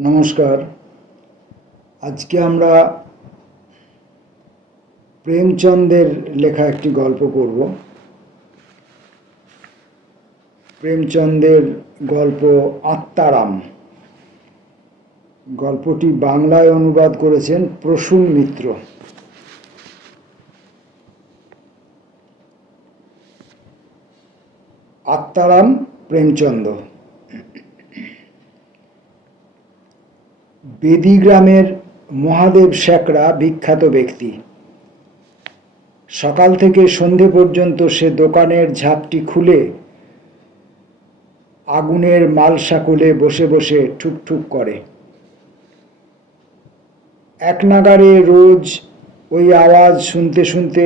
নমস্কার। আজকে আমরা প্রেমচন্দের লেখা একটি গল্প করব। প্রেমচন্দের গল্প আত্মারাম। গল্পটি বাংলায় অনুবাদ করেছেন প্রসূন মিত্র। আত্মারাম প্রেমচন্দ। বেদি গ্রামের মহাদেব শেকরা বিখ্যাত ব্যক্তি। সকাল থেকে সন্ধে পর্যন্ত সে দোকানের ঝাপটি খুলে আগুনের মালসা কোলে বসে বসে ঠুকঠুক করে। এক নাগারে রোজ ওই আওয়াজ শুনতে শুনতে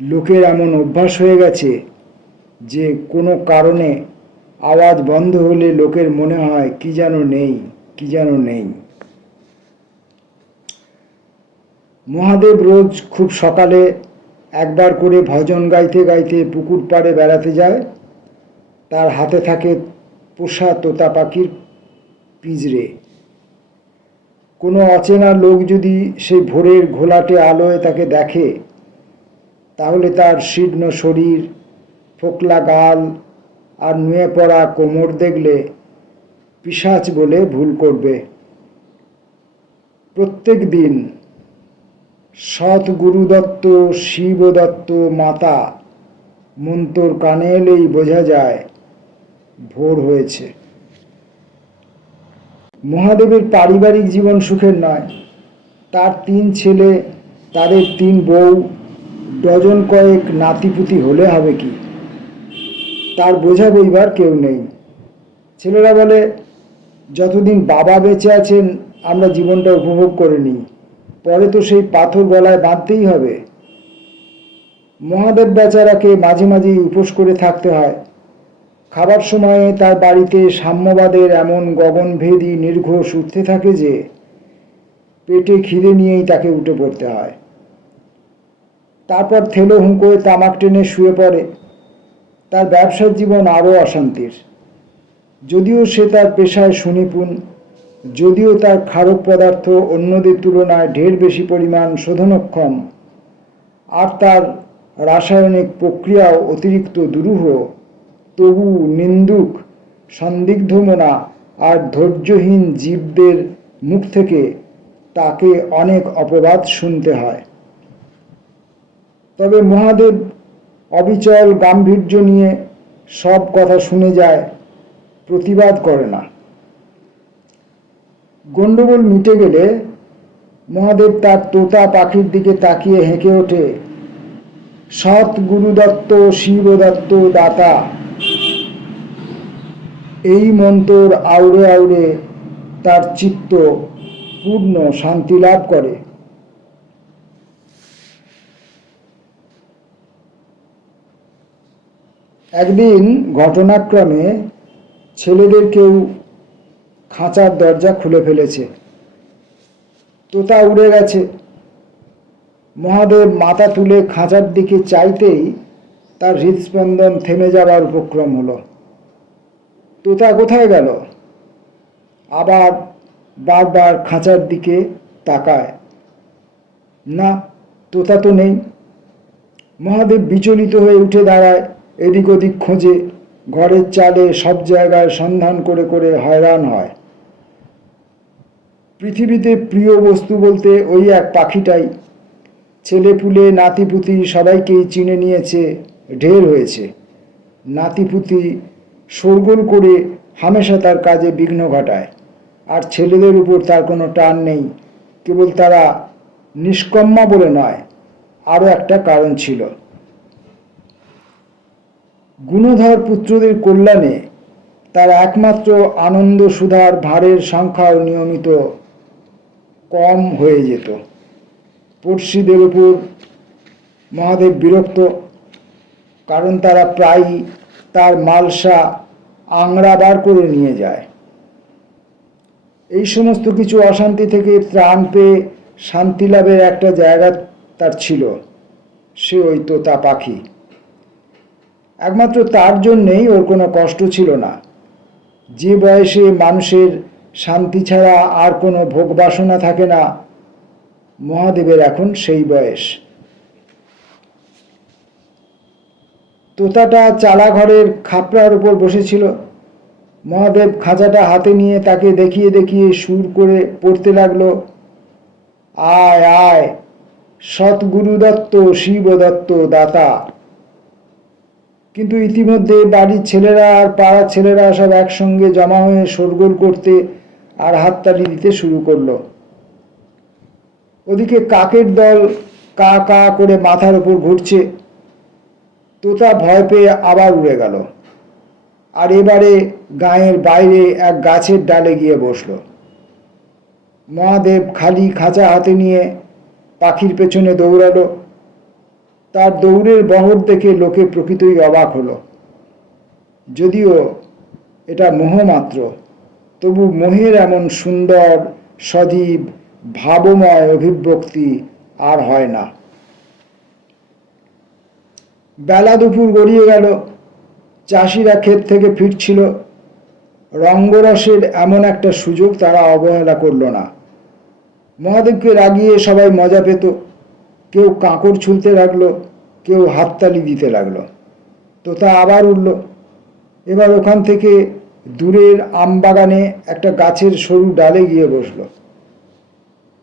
লোকের এমন অভ্যাস হয়ে গেছে যে কোনো কারণে আওয়াজ বন্ধ হলে লোকের মনে হয় কি যেন নেই। কি যেন নেই। মহাদেব রোজ খুব সকালে একবার করে ভজন গাইতে গাইতে পুকুর পাড়ে বেড়াতে যায়। তার হাতে থাকে পোষা তোতা পাখির পিঁজরে কোনো অচেনা লোক যদি সেই ভোরের ঘোলাটে আলোয় তাকে দেখে, তাহলে তার শীর্ণ শরীর, ফোকলা গাল আর নুয়ে পড়া কোমর দেখলে পিসাচ বলে ভুল করবে। প্রত্যেক দিন সৎ গুরুদত্ত শিবদত্ত মাতা মন্তর কানে এলেই বোঝা যায়, ভোর হয়েছে। মহাদেবের পারিবারিক জীবন সুখের নয়। তার তিন ছেলে, তাদের তিন বউ, ডজন কয়েক নাতিপুতি হলে হবে কি? তার বোঝা বইবার কেউ নেই। ছেলেরা বলে যতদিন বাবা বেঁচে আছেন, আমরা জীবনটা উপভোগ করে নিই পরে তো সেই পাথর গলায় বাঁধতেই হবে। মহাদেব বেচারাকে মাঝে মাঝেই উপোস করে থাকতে হয়। খাবার সময়ে তার বাড়িতে সাম্যবাদের এমন গগনভেদী নির্ঘোষ উঠতে থাকে যে, পেটে খিদে নিয়েই তাকে উঠে পড়তে হয়। তারপর থেলো হুঁকোয় তামাক টেনে শুয়ে পড়ে। তার ব্যবসার জীবন আরও অশান্তির। যদিও সে তার পেশায় সুনিপুণ, যদিও তার ক্ষারক পদার্থ অন্যদের তুলনায় ঢের বেশি পরিমাণ শোধনক্ষম, আর তার রাসায়নিক প্রক্রিয়াও অতিরিক্ত দুরূহ, তবু নিন্দুক, সন্দিগ্ধমনা আর ধৈর্যহীন জীবদের মুখ থেকে তাকে অনেক অপবাদ শুনতে হয়। তবে মহাদেব অবিচল গাম্ভীর্য নিয়ে সব কথা শুনে যায় প্রতিবাদ করে না। গণ্ডগোল মিটে গেলে মহাদেব তার তোতা পাখির দিকে তাকিয়ে হেঁকে ওঠে। সৎ গুরুদত্ত, শিবদত্ত দাতা। এই মন্তর আউড়ে আউড়ে তার চিত্ত পূর্ণ শান্তি লাভ করে। একদিন ঘটনাক্রমে ছেলেদের কেউ খাঁচার দরজা খুলে ফেলেছে। তোতা উড়ে গেছে। মহাদেব মাথা তুলে খাঁচার দিকে চাইতেই তার হৃদস্পন্দন থেমে যাবার উপক্রম হলো। তোতা কোথায় গেল? আবার বারবার খাঁচার দিকে তাকায়। না, তোতা তো নেই। মহাদেব বিচলিত হয়ে উঠে দাঁড়ায় এদিক ওদিক খোঁজে। ঘরের চালে সব জায়গায় সন্ধান করে করে হয়রান হয়। পৃথিবীতে প্রিয় বস্তু বলতে ওই এক পাখিটাই। ছেলেপুলে নাতিপুতি সবাইকেই চিনে নিয়েছে, ঢের হয়েছে। নাতিপুতি শোরগোল করে হামেশা তার কাজে বিঘ্ন ঘটায়। আর ছেলেদের উপর তার কোনো টান নেই, কেবল তারা নিষ্কম্মা বলে নয়, আরও একটা কারণ ছিল। গুণধর পুত্রদের কল্যাণে তার একমাত্র আনন্দ সুধার ভারের সংখ্যাও নিয়মিত কম হয়ে যেত। পড়শিদের উপর মহাদেব বিরক্ত, কারণ তারা প্রায়ই তার মালসা আংড়া বার করে নিয়ে যায়। এই সমস্ত কিছু অশান্তি থেকে ত্রাণ পেয়ে শান্তি লাভের একটা জায়গা তার ছিল, সে ওই তোতা পাখি। একমাত্র তার জন্যেই ওর কোনো কষ্ট ছিল না। যে বয়সে মানুষের শান্তি ছাড়া আর কোনো ভোগ বাসনা থাকে না, মহাদেবের এখন সেই বয়স। তোতাটা চালা ঘরের খাপড়ার উপর বসেছিল। মহাদেব খাঁচাটা হাতে নিয়ে তাকে দেখিয়ে দেখিয়ে সুর করে পড়তে লাগল, আয় আয় সৎগুরু দত্ত শিব দত্ত দাতা কিন্তু ইতিমধ্যে বাড়ির ছেলেরা আর পাড়ার ছেলেরা সব একসঙ্গে জমা হয়ে শোরগোল করতে আর হাততালি দিতে শুরু করল। ওদিকে কাকের দল কা কা করে মাথার উপর ঘুরছে। তোতা ভয় পেয়ে আবার উড়ে গেল। আর এবারে গায়ের বাইরে এক গাছের ডালে গিয়ে বসল। মহাদেব খালি খাঁচা হাতে নিয়ে পাখির পেছনে দৌড়ালো। তার দৌড়ের বহর দেখে লোকে প্রকৃতই অবাক হলো। যদিও এটা মোহ মাত্র তবু মোহের এমন সুন্দর, সজীব, ভাবময় অভিব্যক্তি আর হয় না। বেলা দুপুর গড়িয়ে গেল, চাষিরা ক্ষেত থেকে ফিরছিল। রঙ্গরসের এমন একটা সুযোগ তারা অবহেলা করল না। মহাদেবকে রাগিয়ে সবাই মজা পেত। কেউ কাঁকড় ছুলতে লাগল, কেউ হাততালি দিতে লাগল। তোতা আবার উঠল। এবার ওখান থেকে দূরের আমবাগানে একটা গাছের সরু ডালে গিয়ে বসল।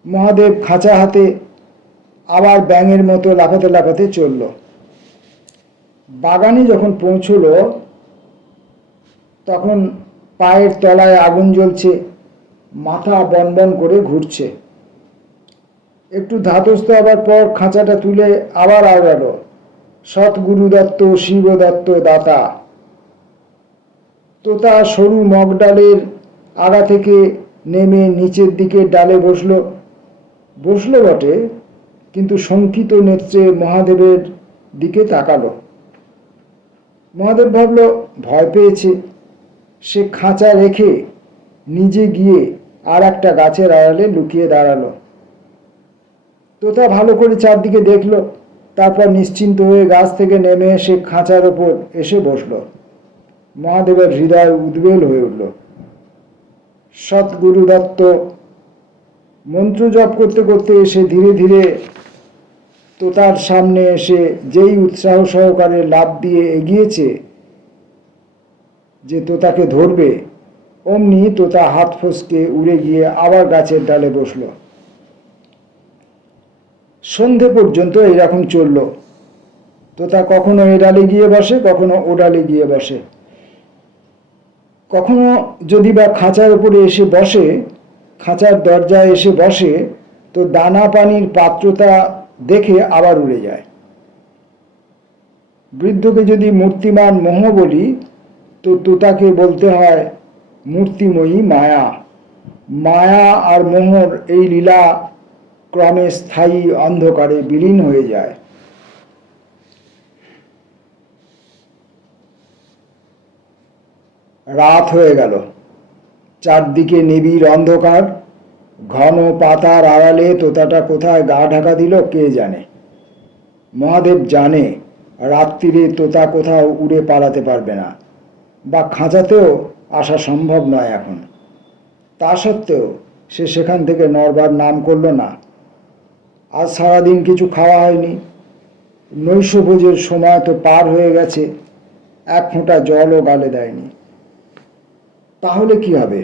মহাদেব খাঁচা হাতে আবার ব্যাঙের মতো লাফাতে লাফাতে চলল। বাগানে যখন পৌঁছলো, তখন পায়ের তলায় আগুন জ্বলছে, মাথা বনবন করে ঘুরছে। একটু ধাতস্থ হবার পর খাঁচাটা তুলে আবার আওড়ালো। সৎগুরু দত্ত শিব দত্ত দাতা। তোতা সরু মগ ডালের আগা থেকে নেমে নিচের দিকে ডালে বসল। বসল বটে, কিন্তু শঙ্কিত নেত্রে মহাদেবের দিকে তাকালো। মহাদেব ভাবল, ভয় পেয়েছে। সে খাঁচা রেখে নিজে গিয়ে আর একটা গাছের আড়ালে লুকিয়ে দাঁড়াল। তোতা ভালো করে চারদিকে দেখল, তারপর নিশ্চিন্ত হয়ে গাছ থেকে নেমে এসে খাঁচার ওপর এসে বসল। মহাদেবের হৃদয় উদ্বেল হয়ে উঠল। সৎগুরু দত্ত মন্ত্র জপ করতে করতে এসে ধীরে ধীরে তোতার সামনে এসে যেই উৎসাহ সহকারে লাভ দিয়ে এগিয়েছে যে তোতাকে ধরবে, অমনি তোতা হাত ফসকে উড়ে গিয়ে আবার গাছের ডালে বসল। সন্ধে পর্যন্ত এরকম চলল। তোতা কখনো এ ডালে গিয়ে বসে, কখনো ও ডালে গিয়ে বসে। কখনো যদি বা খাঁচার উপরে এসে বসে, খাঁচার দরজায় এসে বসে, তো দানা পানির পাত্রতা দেখে আবার উড়ে যায়। বৃদ্ধকে যদি মূর্তিমান মোহ বলি, তো তোতাকে বলতে হয়, মূর্তিময়ী মায়া। মায়া আর মোহর এই লীলা ক্রমে স্থায়ী অন্ধকারে বিলীন হয়ে যায়। রাত হয়ে গেল। চারদিকে নিবিড় অন্ধকার। ঘন পাতার আড়ালে তোতাটা কোথায় গা ঢাকা দিল, কে জানে? মহাদেব জানে, রাত্রিরে তোতা কোথাও উড়ে পালাতে পারবে না, বা খাঁচাতেও আসা সম্ভব নয় এখন। তা সত্ত্বেও সে সেখান থেকে নড়বার নাম করল না। আজ সারাদিন কিছু খাওয়া হয়নি। নৈশভোজের সময় তো পার হয়ে গেছে। এক ফোঁটা জলও গালে দেয়নি। তাহলে কি হবে?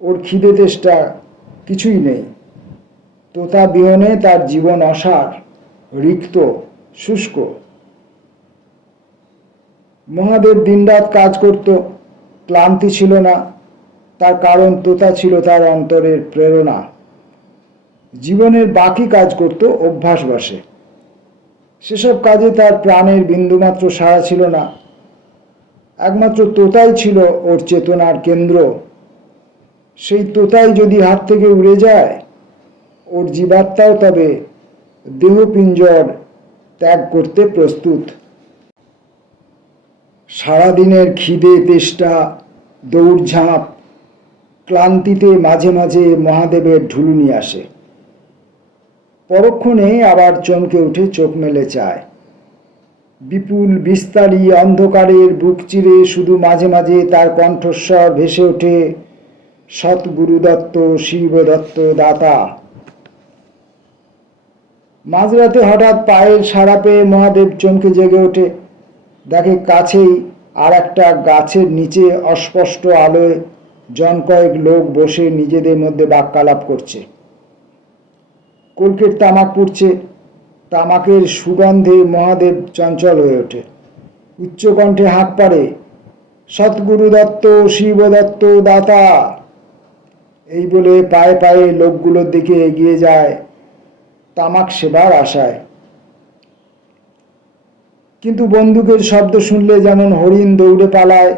ওর খিদে তেষ্টা কিছুই নেই। তোতা বিহনে তার জীবন অসার, রিক্ত, শুষ্ক। মহাদেব দিনরাত কাজ করত, ক্লান্তি ছিল না। তার কারণ তোতা ছিল তার অন্তরের প্রেরণা। জীবনের বাকি কাজ করত, অভ্যাস বসে। সেসব কাজে তার প্রাণের বিন্দুমাত্র সাড়া ছিল না। একমাত্র তোতাই ছিল ওর চেতনার কেন্দ্র। সেই তোতাই যদি হাত থেকে উড়ে যায়, ওর জীবাত্মাও তবে দেহপিঞ্জর ত্যাগ করতে প্রস্তুত। সারাদিনের খিদে, তেষ্টা, দৌড়ঝাঁপ ক্লান্তিতে মাঝে মাঝে মহাদেবের ঢুলুনি আসে। পরক্ষণে আবার চমকে উঠে চোখ মেলে চায়। বিপুল, বিস্তারী, অন্ধকারের বুক চিরে শুধু মাঝে মাঝে তার কণ্ঠস্বর ভেসে ওঠে সৎ গুরুদত্ত শিবদত্ত দাতা। মাঝরাতে হঠাৎ পায়ের সাড়া পেয়ে মহাদেব চমকে জেগে ওঠে। দেখে কাছেই আর একটা গাছের নিচে অস্পষ্ট আলোয় জন কয়েক লোক বসে নিজেদের মধ্যে বাক্যালাপ করছে। কলকের তামাক পুড়ছে। তামাকের সুগন্ধে মহাদেব চঞ্চল হয়ে ওঠে। উচ্চকণ্ঠে হাঁক পারে সৎগুরু দত্ত, শিব দত্ত, দাতা। এই বলে পায়ে পায়ে লোকগুলোর দিকে এগিয়ে যায় তামাক সেবার আশায়। কিন্তু বন্দুকের শব্দ শুনলে যেমন হরিণ দৌড়ে পালায়,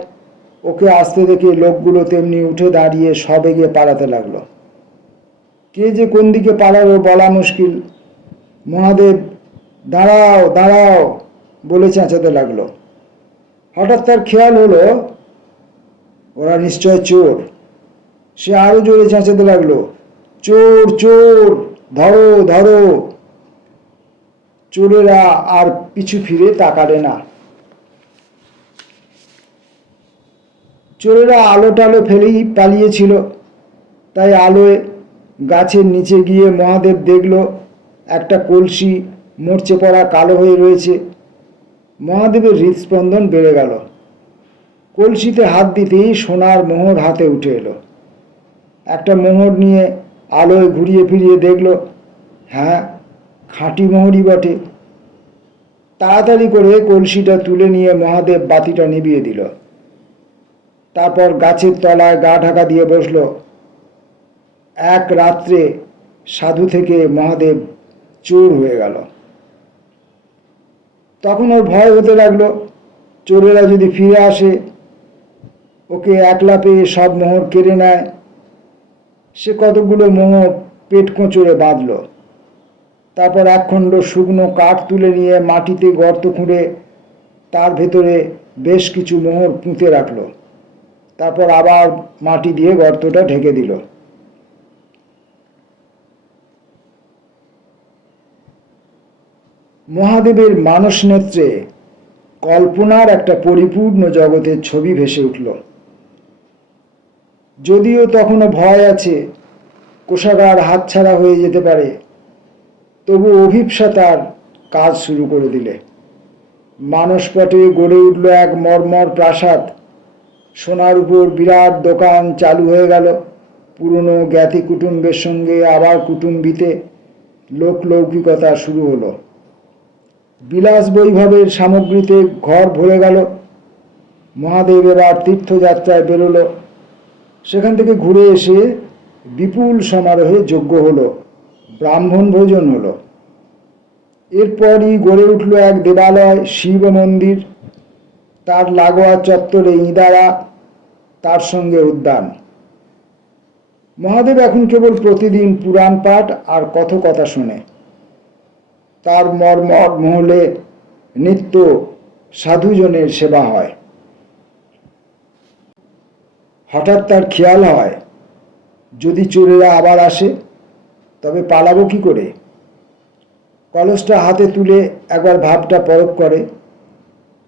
ওকে আসতে দেখে লোকগুলো তেমনি উঠে দাঁড়িয়ে সবেগে পালাতে লাগল। কে যে কোন দিকে পালালো বলা মুশকিল। মহাদেব, দাঁড়াও দাঁড়াও বলে চেঁচাতে লাগল। হঠাৎ তার খেয়াল হলো, ওরা নিশ্চয় চোর। সে আরও জোরে চেঁচাতে লাগল, চোর চোর, ধরো ধরো। চোরেরা আর পিছু ফিরে তাকালে না। চোরেরা আলো টালো ফেলেই পালিয়েছিল, তাই আলোয় গাছের নিচে গিয়ে মহাদেব দেখল, একটা কলসি মরচে পড়া কালো হয়ে রয়েছে। মহাদেবের হৃদস্পন্দন বেড়ে গেল। কলসিতে হাত দিতেই সোনার মোহর হাতে উঠে এলো। একটা মোহর নিয়ে আলোয় ঘুরিয়ে ফিরিয়ে দেখল হ্যাঁ খাঁটি মোহরই বটে। তাড়াতাড়ি করে কলসিটা তুলে নিয়ে মহাদেব বাতিটা নিভিয়ে দিল। তারপর গাছের তলায় গা ঢাকা দিয়ে বসল এক রাত্রে সাধু থেকে মহাদেব চোর হয়ে গেল। তখন ওর ভয় হতে লাগল। চোরেরা যদি ফিরে আসে, ওকে একলা পেয়ে সব মোহর কেড়ে নেয়। সে কতগুলো মোহর পেট কোঁচড়ে বাঁধল। তারপর একখণ্ড শুকনো কাঠ তুলে নিয়ে মাটিতে গর্ত খুঁড়ে তার ভেতরে বেশ কিছু মোহর পুঁতে রাখল। তারপর আবার মাটি দিয়ে গর্তটা ঢেকে দিল। মহাদেবের মানস নেত্রে কল্পনার একটা পরিপূর্ণ জগতের ছবি ভেসে উঠল। যদিও তখনও ভয় আছে, কোষাগার হাতছাড়া হয়ে যেতে পারে, তবু অভিপ্সা তার কাজ শুরু করে দিলে। মানসপটে গড়ে উঠল এক মর্মর প্রাসাদ। সোনার উপর বিরাট দোকান চালু হয়ে গেল। পুরনো জ্ঞাতি কুটুম্বের সঙ্গে আবার কুটুম্বিতে লোকলৌকিকতা শুরু হলো। বিলাস বৈভবের সামগ্রীতে ঘর ভরে গেল। মহাদেব এবার তীর্থযাত্রায় বেরোলো। সেখান থেকে ঘুরে এসে বিপুল সমারোহে যোগ্য হলো, ব্রাহ্মণ ভোজন হলো। এরপরই গড়ে উঠল এক দেবালয়, শিব মন্দির। তার লাগোয়া চত্বরে ইঁদারা, তার সঙ্গে উদ্যান। মহাদেব এখন কেবল প্রতিদিন পুরাণ পাঠ আর কথকথা শোনে। তার মর্মর মহলে নিত্য সাধুজনের সেবা হয়। হঠাৎ তার খেয়াল হয়, যদি চোরেরা আবার আসে, তবে পালাবো কি করে? কলসটা হাতে তুলে একবার ভাবটা পরখ করে,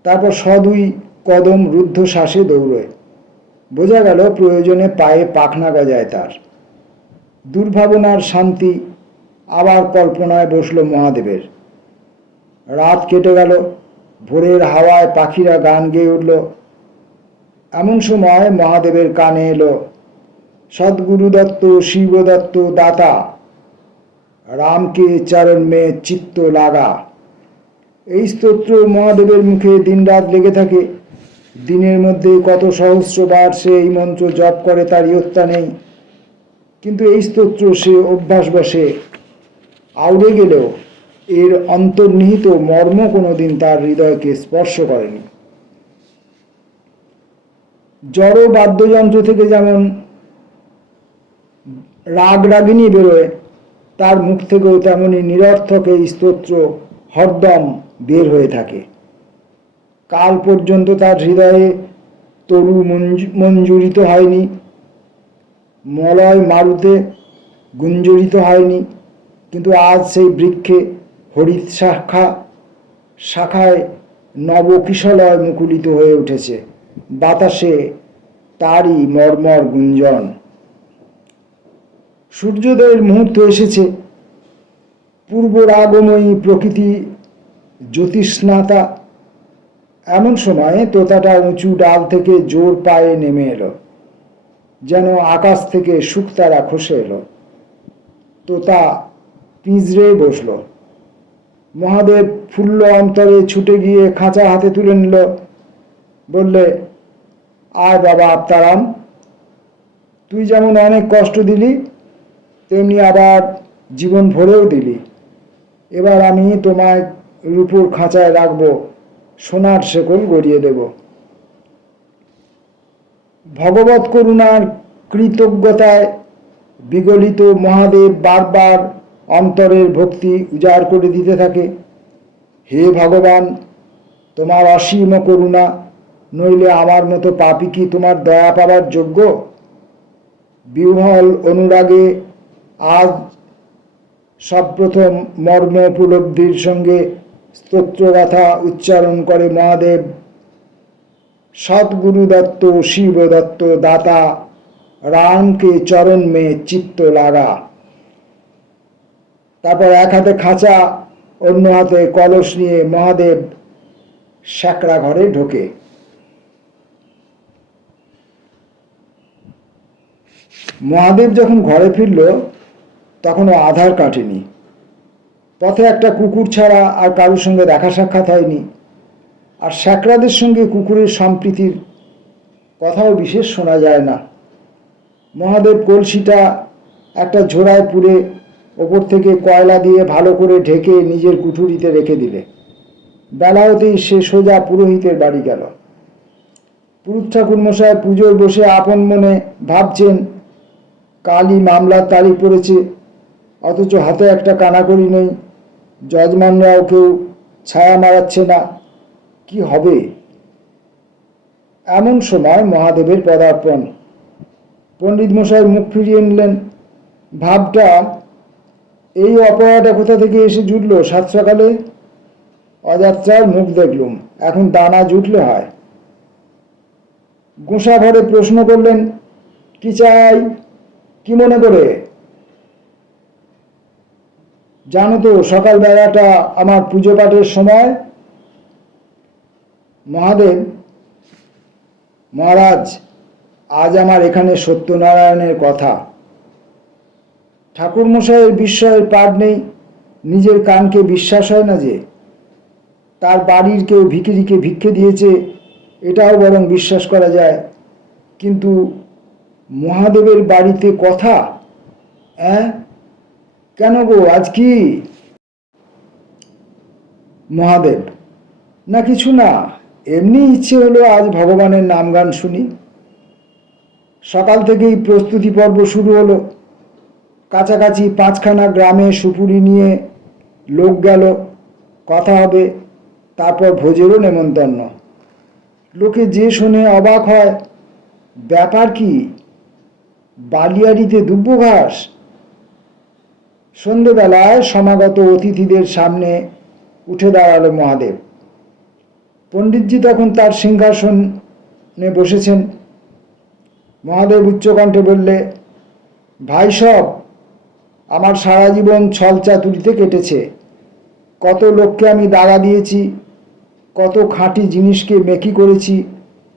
তারপর সদুই কদম রুদ্ধ শ্বাসে দৌড়য় বোঝা গেল প্রয়োজনে পায়ে পাখনা গজায় তার। দুর্ভাবনার শান্তি আবার কল্পনায় বসল মহাদেবের। রাত কেটে গেল, ভোরের হাওয়ায় পাখিরা গান গেয়ে উঠল। এমন সময় মহাদেবের কানে এলো, সদ্গুরু দত্ত, শিব দত্ত, দাতা, রামকে চরণ মে চিত্ত লাগা। এই স্তোত্র মহাদেবের মুখে দিনরাত লেগে থাকে। দিনের মধ্যে কত সহস্রবার সে এই মন্ত্র জপ করে তার ইয়ত্তা নেই। কিন্তু এই স্তোত্র সে অভ্যাস অভ্যাসবশে আউড়ে গেলেও এর অন্তর্নিহিত মর্ম কোনোদিন তার হৃদয়কে স্পর্শ করেনি। জড় বাদ্যযন্ত্র থেকে যেমন রাগ রাগিনী বেরোয়, তার মুখ থেকেও তেমনি নিরর্থক এই স্তোত্র, হরদম বের হয়ে থাকে। কাল পর্যন্ত তার হৃদয়ে তরু মঞ্জু- মঞ্জুরিত হয়নি, মলয় মারুতে গুঞ্জরিত হয়নি কিন্তু আজ সেই বৃক্ষে হরিৎ শাখা, শাখায় নবকিশলয় মুকুলিত হয়ে উঠেছে। বাতাসে তারই মর্মর গুঞ্জন। সূর্যোদয়ের মুহূর্ত এসেছে। পূর্বর আগময়ী প্রকৃতি জ্যোতিষ্নাতা এমন সময় তোতাটা উঁচু ডাল থেকে জোর পায়ে নেমে এলো, যেন আকাশ থেকে শুকতারা খসে এলো। তোতা পিঁজরে বসল। মহাদেব ফুল্ল অন্তরে, ছুটে গিয়ে খাঁচা হাতে তুলে নিল। বললে, আয় বাবা আপ্তারাম, তুই যেমন অনেক কষ্ট দিলি, তেমনি আবার জীবন ভরেও দিলি। এবার আমি তোমায় রূপুর খাঁচায় রাখব, সোনার শেকল গড়িয়ে দেব। ভগবত করুণার কৃতজ্ঞতায় বিগলিত মহাদেব বারবার অন্তরের ভক্তি উজাড় করে দিতে থাকে। হে ভগবান, তোমার অসীম করুণা, নইলে আমার মতো পাপি কি তোমার দয়া পাবার যোগ্য? বিহ্বল অনুরাগে আজ সপ্রথম মর্ম উপলব্ধির সঙ্গে স্তোত্রগাথা উচ্চারণ করে মহাদেব। সদ্গুরু দত্ত, শিব দত্ত, দাতা, রামকে চরণ মে চিত্ত লাগা। তারপর এক হাতে খাঁচা, অন্য হাতে কলস নিয়ে মহাদেব স্যাকরা ঘরে ঢোকে। মহাদেব যখন ঘরে ফিরল তখন ও আধার কাটেনি। পথে একটা কুকুর ছাড়া আর কারোর সঙ্গে দেখা সাক্ষাৎ হয়নি। আর স্যাকরাদের সঙ্গে কুকুরের সম্প্রীতির কথাও বিশেষ শোনা যায় না। মহাদেব কলসিটা একটা ঝোড়ায় পুড়ে ওপর থেকে কয়লা দিয়ে ভালো করে ঢেকে নিজের কুঠুরিতে রেখে দিলে। বেলা হতেই সে সোজা পুরোহিতের বাড়ি গেল। পুরুত ঠাকুর মশাই পুজোয় বসে আপন মনে ভাবছেন, কালই মামলার তারিখ পড়েছে, অথচ হাতে একটা কানাকড়ি নেই, যজমানরাও কেউ ছায়া মারাচ্ছে না, কি হবে? এমন সময় মহাদেবের পদার্পণ। পণ্ডিত মশাই মুখ ফিরিয়ে নিলেন। ভাবটা এই অপরাটা কোথা থেকে এসে জুটলো? সাত সকালে অযাত্রার মুখ দেখলুম। এখন দানা জুটলে হয়। গোসা ভরে প্রশ্ন করলেন, কি চাই? কি মনে করে? জানো তো সকালবেলাটা আমার পুজো পাঠের সময় মহাদেব, মহারাজ, আজ আমার এখানে সত্যনারায়ণের কথা। ঠাকুরমশাইয়ের বিস্ময়ের পার নেই, নিজের কানকে বিশ্বাস হয় না যে, তার বাড়ির কেউ ভিকিরিকে ভিক্ষে দিয়েছে, এটাও বরং বিশ্বাস করা যায়। কিন্তু মহাদেবের বাড়িতে কথা? হ্যাঁ কেন গো, আজ কি? মহাদেব, না কিছু না, এমনি ইচ্ছে হলো আজ ভগবানের নাম গান শুনি। সকাল থেকেই প্রস্তুতি পর্ব শুরু হলো। কাছাকাছি পাঁচখানা গ্রামে সুপুরি নিয়ে লোক গেল। কথা হবে, তারপর ভোজেরও নেমন্তন্ন। লোকে যে শুনে অবাক হয়, ব্যাপার কি? বালিয়াড়িতে দুব্য ঘাস? সন্ধেবেলায় সমাগত অতিথিদের সামনে উঠে দাঁড়াল মহাদেব। পণ্ডিতজি তখন তার সিংহাসনে বসেছেন। মহাদেব উচ্চকণ্ঠে বললে, ভাই সব আমার সারা জীবন ছলচাতুরিতে কেটেছে। কত লোককে আমি দাগা দিয়েছি, কত খাঁটি জিনিসকে মেকি করেছি,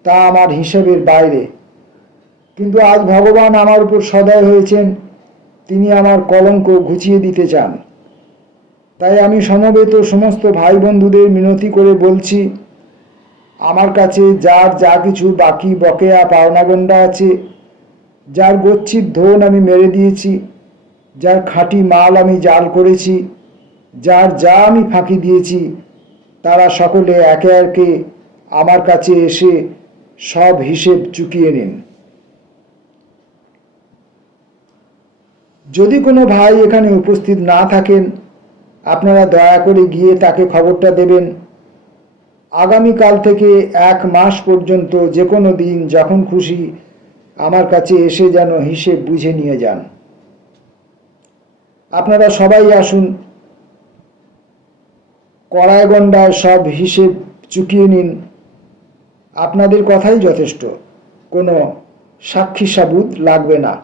তা আমার হিসেবের বাইরে। কিন্তু আজ ভগবান আমার উপর সদয় হয়েছেন, তিনি আমার কলঙ্ক ঘুচিয়ে দিতে চান। তাই আমি সমবেত সমস্ত ভাই বন্ধুদের মিনতি করে বলছি, আমার কাছে যার যা কিছু বাকি বকেয়া পাওনাগণ্ডা আছে, যার গচ্ছিত ধন আমি মেরে দিয়েছি যার খাঁটি মাল আমি জাল করেছি, যার যা আমি ফাঁকি দিয়েছি, তারা সকলে একে একে আমার কাছে এসে সব হিসেব চুকিয়ে নিন। যদি কোনো ভাই এখানে উপস্থিত না থাকেন, আপনারা দয়া করে গিয়ে তাকে খবরটা দেবেন। আগামীকাল থেকে এক মাস পর্যন্ত যে কোনো দিন যখন খুশি আমার কাছে এসে যেন হিসেব বুঝে নিয়ে যান। আপনারা সবাই আসুন। কড়ায় কড়াইগন্ডায় সব হিসেব চুকিয়ে নিন। আপনাদের কথাই যথেষ্ট। কোনো সাক্ষী সাবুত লাগবে না।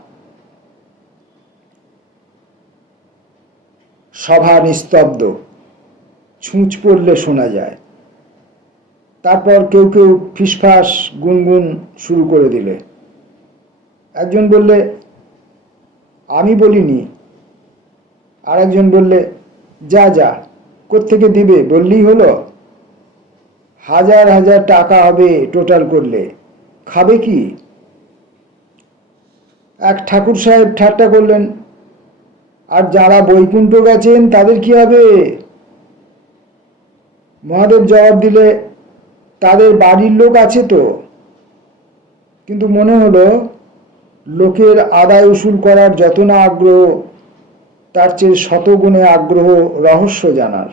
সভা নিস্তব্ধ। ছুঁচ পড়লে শোনা যায়। তারপর কেউ কেউ ফিসফাস, গুনগুন শুরু করে দিলে। একজন বললে, আমি বলিনি আর একজন বললে, যা যা, কোত্থেকে দিবে? বললেই হলো, হাজার হাজার টাকা হবে টোটাল করলে। খাবে কি? এক ঠাকুর সাহেব ঠাট্টা করলেন, আর যারা বৈকুণ্ঠ গেছেন, তাদের কি হবে? মহাদেব জবাব দিলে, তাদের বাড়ির লোক আছে তো। কিন্তু মনে হলো, লোকের আদায় উসুল করার যত না আগ্রহ তার চেয়ে শতগুণে আগ্রহ রহস্য জানার।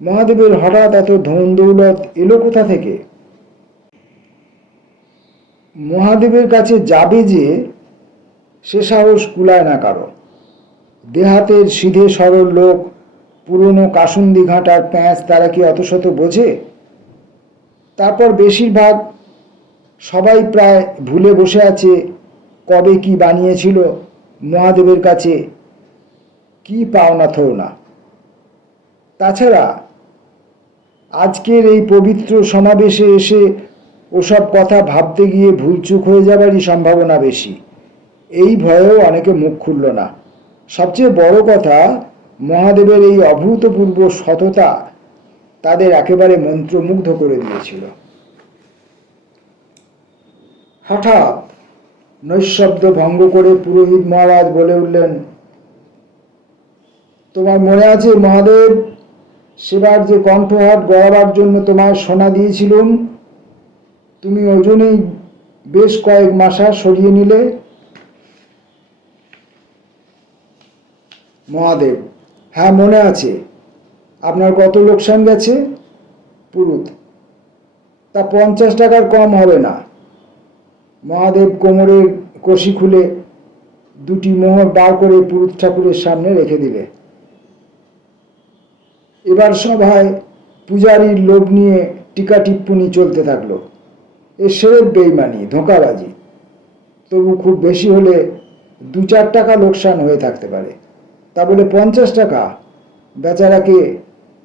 মহাদেবের হঠাৎ এত ধন দৌলত এলো কোথা থেকে? মহাদেবের কাছে যাবে যে সে সাহস কুলায় না কারও। দেহাতের সিধে সরল লোক, পুরনো কাসুন্দি ঘাটার প্যাঁচ তারা কি অত শত বোঝে? তারপর বেশিরভাগ সবাই প্রায় ভুলে বসে আছে, কবে কি বানিয়েছিল মহাদেবের কাছে কি পাওনা না। তাছাড়া, আজকের এই পবিত্র সমাবেশে এসে ওসব কথা ভাবতে গিয়ে ভুলচুক হয়ে যাবারই সম্ভাবনা বেশি। এই ভয়েও অনেকে মুখ খুলল না। সবচেয়ে বড় কথা, মহাদেবের এই অভূতপূর্ব সততা তাদের একেবারে মন্ত্রমুগ্ধ করে দিয়েছিল। হঠাৎ নৈশব্দ ভঙ্গ করে পুরোহিত মহারাজ বলে উঠলেন তোমার মনে আছে মহাদেব? সেবার যে কণ্ঠহাট গড়াবার জন্য তোমায় সোনা দিয়েছিলুম। তুমি ওজনেই বেশ কয়েক মাসা সরিয়ে নিলে। মহাদেব হ্যাঁ মনে আছে। আপনার কত লোকসান গেছে? পুরুত, তা পঞ্চাশ টাকার কম হবে না। মহাদেব কোমরের কষি খুলে দুটি মোহর বার করে পুরুত ঠাকুরের সামনে রেখে দিলে। এবার সভায় পূজারীর লোভ নিয়ে টিকা টিপ্পনি চলতে থাকল। এ সেরেব বেইমানি, ধোঁকাবাজি। তবু খুব বেশি হলে দু চার টাকা লোকসান হয়ে থাকতে পারে। তা বলে পঞ্চাশ টাকা? বেচারাকে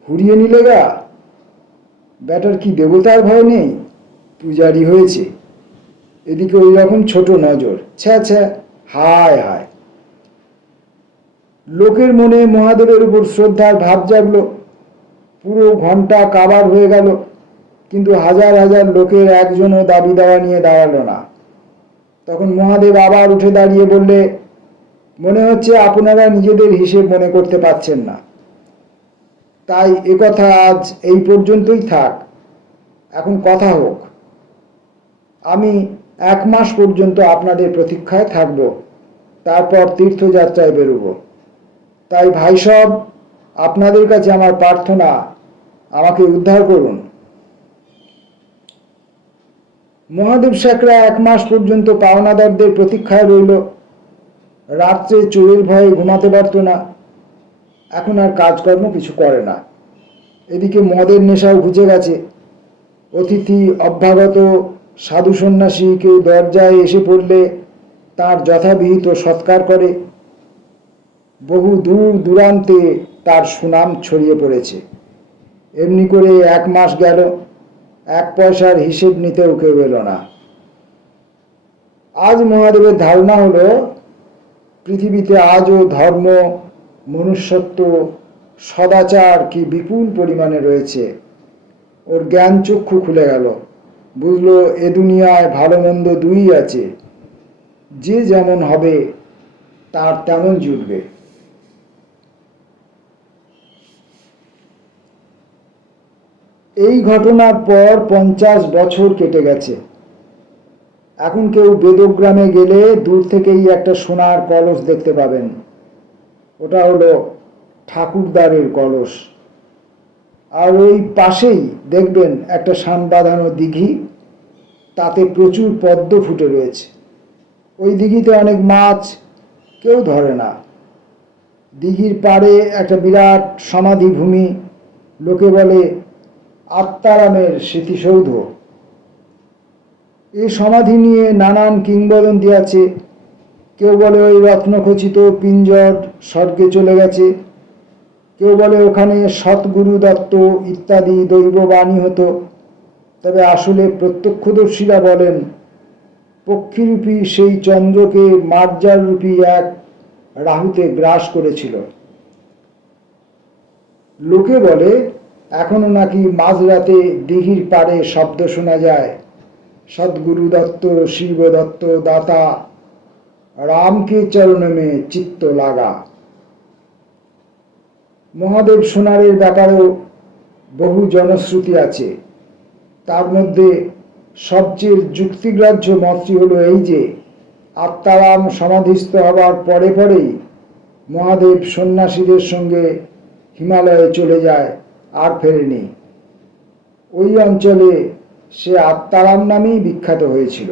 হুড়িয়ে নিলে গা? ব্যাটার কি দেবতার ভয় নেই? পূজারি হয়েছে। এদিকে ওই রকম ছোট নজর। ছ্যা ছ্যা, হায় হায়। লোকের মনে মহাদেবের উপর শ্রদ্ধার ভাব জাগলো। পুরো ঘণ্টা কাবার হয়ে গেল, কিন্তু হাজার হাজার লোকের একজনও দাবি দেওয়া নিয়ে দাঁড়াল না। তখন মহাদেব আবার উঠে দাঁড়িয়ে বললে, মনে হচ্ছে আপনারা নিজেদের হিসেব মনে করতে পারছেন না। তাই একথা আজ এই পর্যন্তই থাক। এখন কথা হোক। আমি এক মাস পর্যন্ত আপনাদের প্রতীক্ষায় থাকব, তারপর তীর্থযাত্রায় বেরোব। তাই ভাইসব আপনাদের কাছে আমার প্রার্থনা আমাকে উদ্ধার করুন। মহাদেব শেখরা এক মাস পর্যন্ত পাওনাদারদের প্রতীক্ষায় রইল। রাত্রে চোরের ভয়ে ঘুমাতে পারত না। এখন আর কাজকর্ম কিছু করে না। এদিকে মদের নেশাও ঘুচে গেছে। অতিথি, অভ্যাগত সাধু সন্ন্যাসী কেউ দরজায় এসে পড়লে তার যথাবিহিত সৎকার করে। বহু দূর দূরান্তে তার সুনাম ছড়িয়ে পড়েছে। এমনি করে এক মাস গেল, এক পয়সার হিসেব নিতেও কেউ এলো না। আজ মহাদেবের ধারণা হলো, পৃথিবীতে আজও ধর্ম, মনুষ্যত্ব, সদাচার কি বিপুল পরিমাণে রয়েছে, ওর জ্ঞান চক্ষু খুলে গেল। বুঝলো এ দুনিয়ায় ভালো মন্দ দুই আছে, যে যেমন হবে, তার তেমন জুটবে। এই ঘটনার পর পঞ্চাশ বছর কেটে গেছে। এখন কেউ বেদগ্রামে গেলে দূর থেকেই একটা সোনার কলস দেখতে পাবেন। ওটা হলো ঠাকুরদারের কলস। আর ওই পাশেই দেখবেন একটা সান বাঁধানো দিঘি, তাতে প্রচুর পদ্ম ফুটে রয়েছে। ওই দিঘিতে অনেক মাছ, কেউ ধরে না। দিঘির পাড়ে একটা বিরাট সমাধিভূমি, লোকে বলে আত্মারামের স্মৃতিসৌধ। এই সমাধি নিয়ে নানান কিংবদন্তি আছে। কেউ বলে ওই রত্নখচিত পিঞ্জর স্বর্গে চলে গেছে। কেউ বলে ওখানে সৎগুরু দত্ত ইত্যাদি দৈববাণী হতো। তবে আসলে প্রত্যক্ষদর্শীরা বলেন, পক্ষীরূপী সেই চন্দ্রকে মার্জাররূপী এক রাহুতে গ্রাস করেছিল। লোকে বলে এখনও নাকি মাঝরাতে দিঘির পাড়ে শব্দ শোনা যায়। সদ্গুরু দত্ত, শিব দত্ত, দাতা, রামকে চরণমে চিত্ত লাগা। মহাদেব সোনারের ব্যাপারেও বহু জনশ্রুতি আছে। তার মধ্যে সবচেয়ে যুক্তিগ্রাহ্য মতটি হলো এই যে, আত্মারাম সমাধিস্থ হবার পরে পরেই মহাদেব সন্ন্যাসীদের সঙ্গে হিমালয়ে চলে যায়। আর ফেরেনি। ওই অঞ্চলে সে আত্মারাম নামেই বিখ্যাত হয়েছিল।